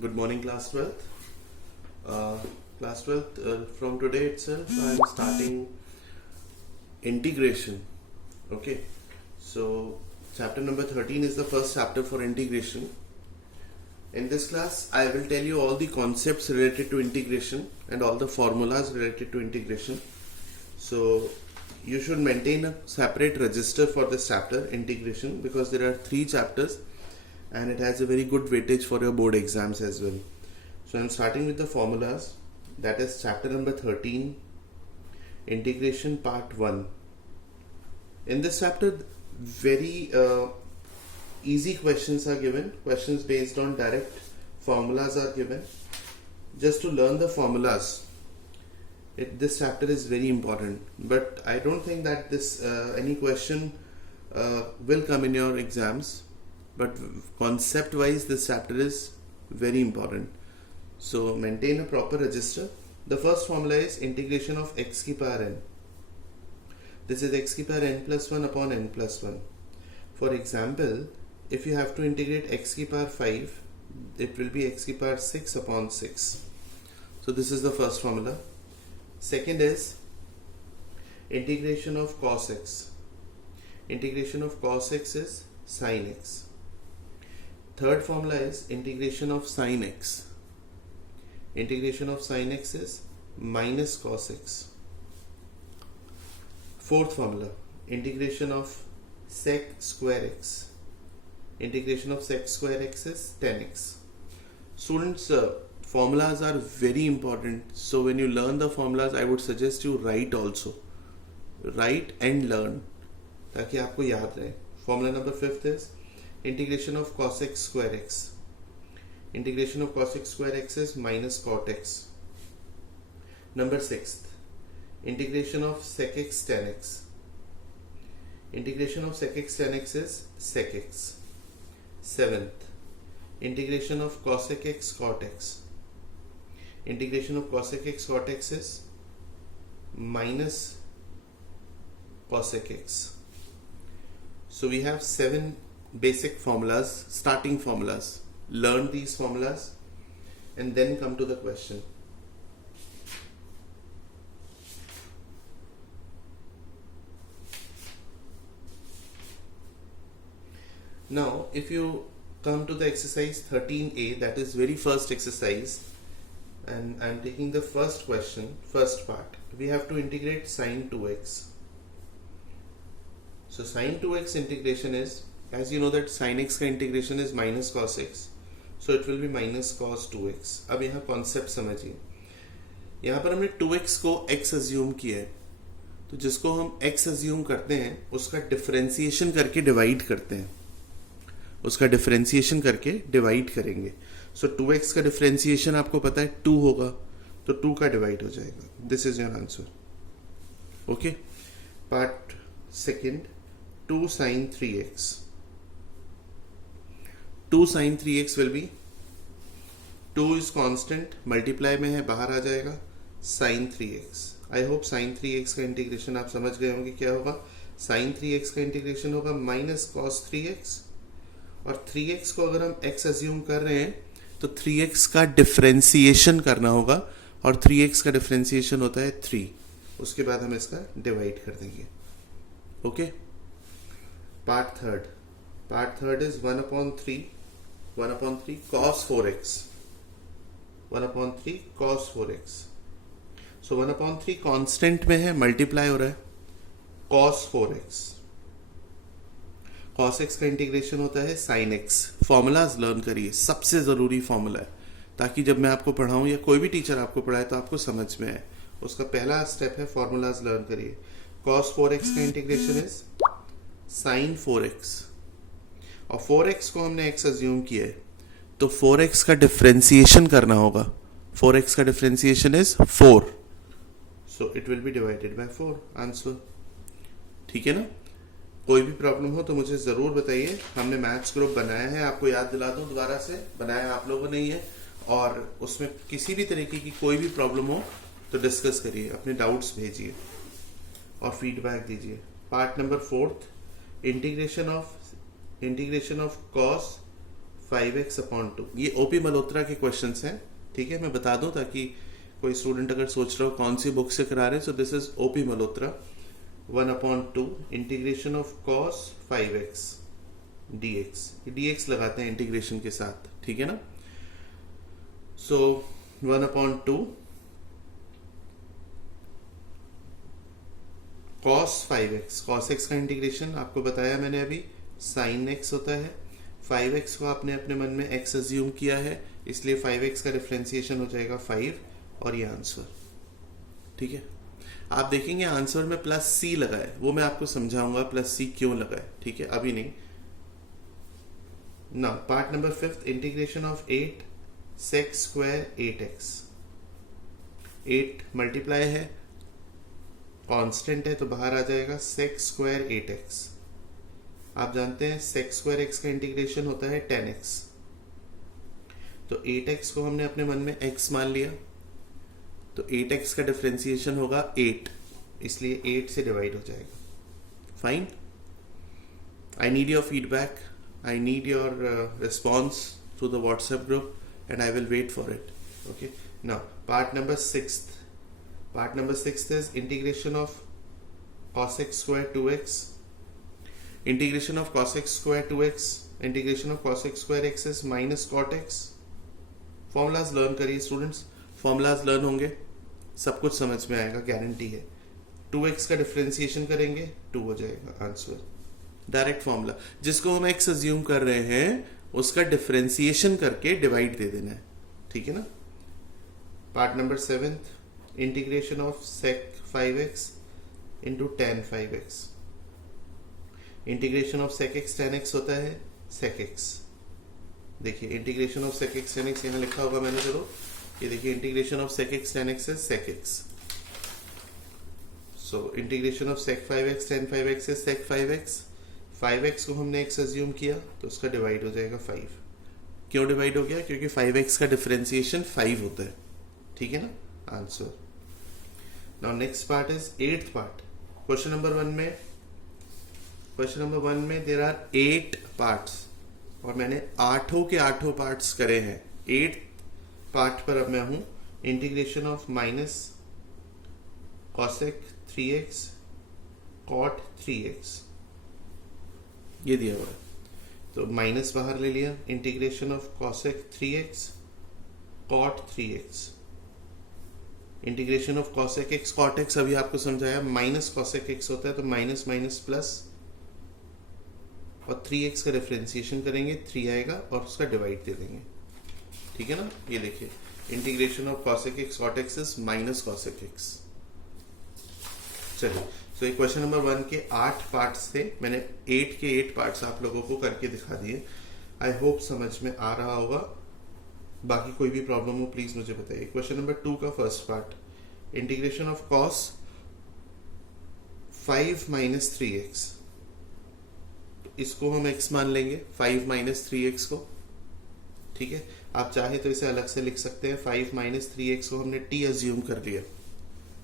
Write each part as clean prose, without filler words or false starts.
Good morning, class 12th. Class 12th, from today itself, I am starting integration. Okay, so chapter number 13 is the first chapter for integration. In this class, I will tell you all the concepts related to integration and all the formulas related to integration. So you should maintain a separate register for this chapter, integration, because there are 3 chapters and it has a very good weightage for your board exams as well. So I'm starting with the formulas. That is chapter number 13, integration part 1. In this chapter, very easy questions are given. Questions based on direct formulas are given. Just to learn the formulas, this chapter is very important. But I don't think that this any question will come in your exams. But concept wise, this chapter is very important. So maintain a proper register. The first formula is integration of x ki power n. This is x ki power n plus 1 upon n plus 1. For example, if you have to integrate x ki power 5, it will be x ki power 6 upon 6. So this is the first formula. Second is integration of cos x. Integration of cos x is sin x. Third formula is integration of sin x. Integration of sin x is minus cos x. Fourth formula, integration of sec square x. Integration of sec square x is 10x. Students, formulas are very important. So when you learn the formulas, I would suggest you write also. Write and learn, ताकि आपको याद रहे. Formula number 5th is integration of cos x square x. Integration of cos x square x is minus cot x. Number 6th, integration of sec x tan x. Integration of sec x tan x is sec x. 7th, integration of cosec x cot x. Integration of cosec x cot x is minus cosec x. So we have 7 basic formulas, starting formulas. Learn these formulas and then come to the question. Now, if you come to the exercise 13a, that is very first exercise, and I am taking the first question, first part. We have to integrate sin 2x. So sin 2x integration is, as you know that sin x का integration is minus cos x, so it will be minus cos 2x. अब यहाँ concept समझिए. यहाँ पर हमने 2x को x assume किया है, तो जिसको हम x assume करते हैं उसका differentiation करके divide करते हैं. उसका differentiation करके divide करेंगे. So 2x का differentiation आपको पता है 2 होगा, तो 2 का divide हो जाएगा. This is your answer. Okay. Part second, 2 sin 3x. 2 sin 3x will be 2 is constant, multiply में है, बाहर आ जाएगा, sin 3x. I hope sin 3x का इंटीग्रेशन आप समझ गए होंगे क्या होगा. sin 3x का इंटीग्रेशन होगा माइनस cos 3x, और 3x को अगर हम x अज्यूम कर रहे हैं तो 3x का डिफरेंशिएशन करना होगा, और 3x का डिफरेंशिएशन होता है 3. उसके बाद हम इसका डिवाइड कर देंगे. Okay. Part third is 1 upon 3 cos 4x. 1 upon 3 cos 4x. So 1 upon 3 constant में है, मल्टीप्लाई हो रहा है, cos 4x. cos x का इंटीग्रेशन होता है sin x. फॉर्मूलाज लर्न करिए, सबसे ज़रूरी फॉर्मूला है, ताकि जब मैं आपको पढ़ाऊँ या कोई भी टीचर आपको पढ़ाए तो आपको समझ में आए. उसका पहला स्टेप है फॉर्मूलाज लर्न करिए. cos 4x का इंटीग्रेशन इज sin 4x, और 4x को हमने x अज्यूम किया है, तो 4x का डिफरेंशिएशन करना होगा. 4x का differentiation is 4, so it will be divided by 4. Answer. ठीक है ना. कोई भी प्रॉब्लम हो तो मुझे ज़रूर बताइए. हमने मैथ्स ग्रुप बनाया है, आपको याद दिला दूं दोबारा से, बनाया आप लोगों ने ही है, और उसमें किसी भी तरीके की कोई भी प्रॉब्लम हो तो डिस्कस करिए, अपने डाउट्स भेजिए और फीडबैक दीजिए. Part number 4, integration of cos 5x upon 2। ये ओपी मल्होत्रा के क्वेश्चंस हैं, ठीक है, मैं बता दूं ताकि कोई स्टूडेंट अगर सोच रहा हो कौन सी बुक से करा रहे हैं, सो this is OP Malhotra. 1 upon 2 integration of cos 5x dx, dx लगाते हैं इंटीग्रेशन के साथ, ठीक है ना। सो 1 upon 2 cos 5x, cos x का इंटीग्रेशन आपको बताया मैंने अभी sin x होता है। 5x को आपने अपने मन में x अज्यूम किया है, इसलिए 5x का डिफरेंशिएशन हो जाएगा 5 और ये आंसर, ठीक है। आप देखेंगे आंसर में प्लस सी लगा है, वो मैं आपको समझाऊंगा प्लस सी क्यों लगा है, ठीक है, अभी नहीं ना। Part number 5, integration of 8 sec square 8x। 8 multiply है, कांस्टेंट है, तो बाहर आ जाएगा sec स्क्वायर 8x। आप जानते हैं sec स्क्वायर x का इंटीग्रेशन होता है 10x, तो 8x को हमने अपने मन में x मान लिया, तो 8x का डिफरेंशिएशन होगा 8, इसलिए 8 से डिवाइड हो जाएगा। Fine, I need your feedback, I need your response through the WhatsApp group and I will wait for it. Okay, now part number 6। Part number 6 is integration of cos x square 2x। Integration of cos x square 2x, integration of cos x square x is minus cot x। Formulas learn करिए students, formulas learn होंगे, सब कुछ समझ में आएगा, guarantee है। 2x का differentiation करेंगे 2 हो जाएगा आंसर, डायरेक्ट फॉर्मूला। जिसको हम x अज्यूम कर रहे हैं उसका डिफरेंशिएशन करके डिवाइड दे देना है, ठीक है ना। Part number 7, integration of sec 5x into tan 5x। Integration of sec x tan x होता है sec x। देखिए integration of sec x tan x यहाँ लिखा होगा मैंने, चलो ये देखिए integration of sec x tan x is sec x। So integration of sec 5x tan 5x is sec 5x। 5x को हमने x अज्यूम किया तो उसका डिवाइड हो जाएगा 5। क्यों डिवाइड हो गया? क्योंकि 5x का डिफरेंशिएशन 5 होता है, ठीक है ना, answer. Now next part is 8th part. Question number 1 में देयर आर 8 पार्ट्स और मैंने 8 के 8 पार्ट्स करे हैं। 8th पार्ट पर अब मैं हूं, integration of minus cosec 3x cot 3x, ये दिया हुआ है, तो माइनस बाहर ले लिया, integration of cosec 3x cot 3x। Integration of cosec x cot x अभी आपको समझाया, माइनस cosec x होता है तो माइनस माइनस प्लस, और 3x का डिफरेंशिएशन करेंगे 3 आएगा और उसका डिवाइड दे देंगे, ठीक है ना। ये देखिए integration of cosec x cot x is minus cosec x। चलिए, तो ये क्वेश्चन नंबर 1 के 8 पार्ट्स थे, मैंने 8 के 8 पार्ट्स आप लोगों को करके दिखा दिए। आई होप समझ में आ रहा होगा, बाकी कोई भी प्रॉब्लम हो प्लीज मुझे बताइए। क्वेश्चन नंबर 2 का first part, integration of cos 5 minus 3x, इसको हम x मान लेंगे 5 माइनस 3x को, ठीक है। आप चाहे तो इसे अलग से लिख सकते हैं, 5 माइनस 3x को हमने t अज्यूम कर लिया,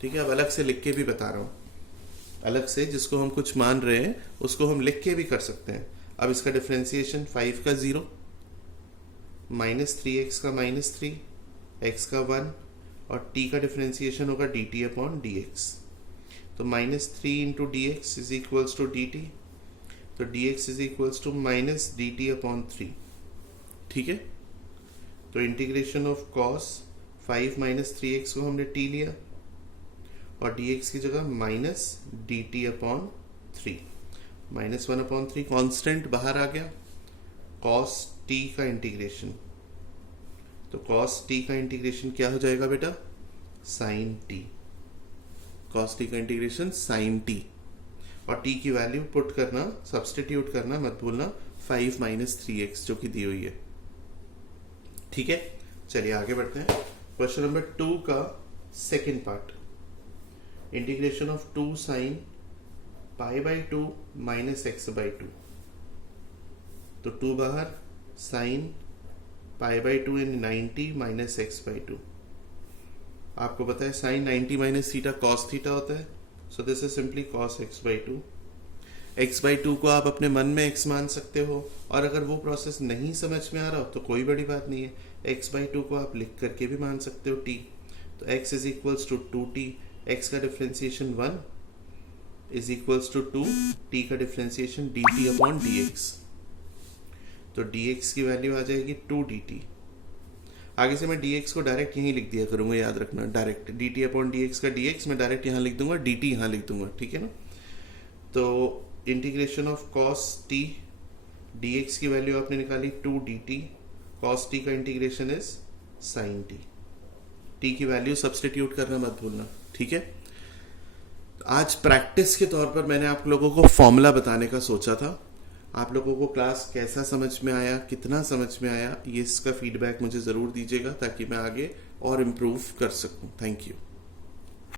ठीक है। अब अलग से लिख के भी बता रहा हूं, अलग से जिसको हम कुछ मान रहे हैं उसको हम लिख के भी कर सकते हैं। अब इसका डिफरेंशिएशन 5 का 0, माइनस 3x का माइनस 3, x का 1 और t का डिफरेंशिएशन होगा dt अपॉन dx। तो minus 3 into D X is equals to D T, तो dx is equals to minus D T upon 3, ठीक है। तो integration of cos 5 minus 3x को हमने t लिया और dx की जगह minus D T upon 3, minus 1 upon 3 constant बाहर आ गया, cos t का इंटीग्रेशन, तो cos t का इंटीग्रेशन क्या हो जाएगा बेटा, sin t। cos t का इंटीग्रेशन sin t, और t की वैल्यू पुट करना, सब्सटीट्यूट करना, मत भूलना 5 माइनस 3x जो कि दी हुई है, ठीक है। चलिए आगे बढ़ते हैं। क्वेश्चन नंबर 2 का second part, integration of 2 sine pi by 2 minus X by 2, तो 2 बाहर, sine pi by 2 in 90 minus X by 2। आपको पता है sine 90 minus theta cos theta होता है, so this is simply cos X by 2। x by 2 को आप अपने मन में x मान सकते हो, और अगर वो प्रोसेस नहीं समझ में आ रहा हो तो कोई बड़ी बात नहीं है, x बाई 2 को आप लिख करके भी मान सकते हो t। तो x is equals to 2t, x का differentiation 1 is equals to 2, t का डिफ्रेंसिएशन dt अपॉन dx। तो dx की वैल्यू आ जाएगी 2 dt। आगे से मैं dx को डायरेक्ट यहीं लिख दिया करूंगा, याद रखना, डायरेक्ट dt अपॉन dx का dx मैं डायरेक्ट यहाँ लिख दूंगा, dt यहाँ लिख दूंगा, ठीक है ना। तो integration of cos t, dx की वैल्यू आपने निकाली 2 dt, cos t का integration is sin t। t की वैल्यू सब्सटीट्यूट करना मत भूलना, ठीक है। आज प्रैक्टिस के तौर पर मैंने आप लोगों को फॉर्मूला बताने का सोचा था। आप लोगों को क्लास कैसा समझ में आया, कितना समझ में आया, ये इसका फीडबैक मुझे ज़रूर दीजिएगा ताकि मैं आगे और इम्प्रूव कर सकूं। Thank you.